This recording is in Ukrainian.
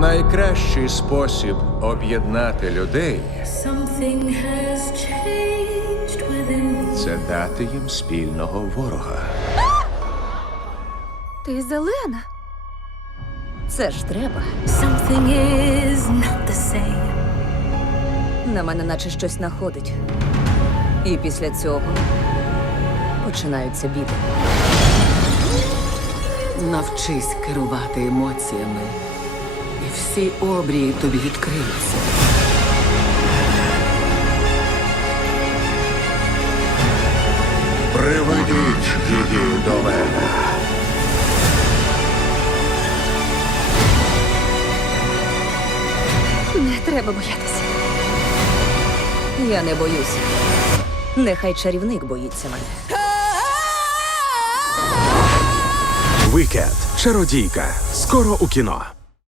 найкращий спосіб об'єднати людей це дати їм спільного ворога. Ти зелена. Це ж треба. Is not the same. На мене наче щось находить. І після цього починаються біди. Навчись керувати емоціями. Всі обрії тобі відкриються. Приведіть її до мене. Не треба боятися. Я не боюся. Нехай чарівник боїться мене. Викет Чародійка. Скоро у кіно.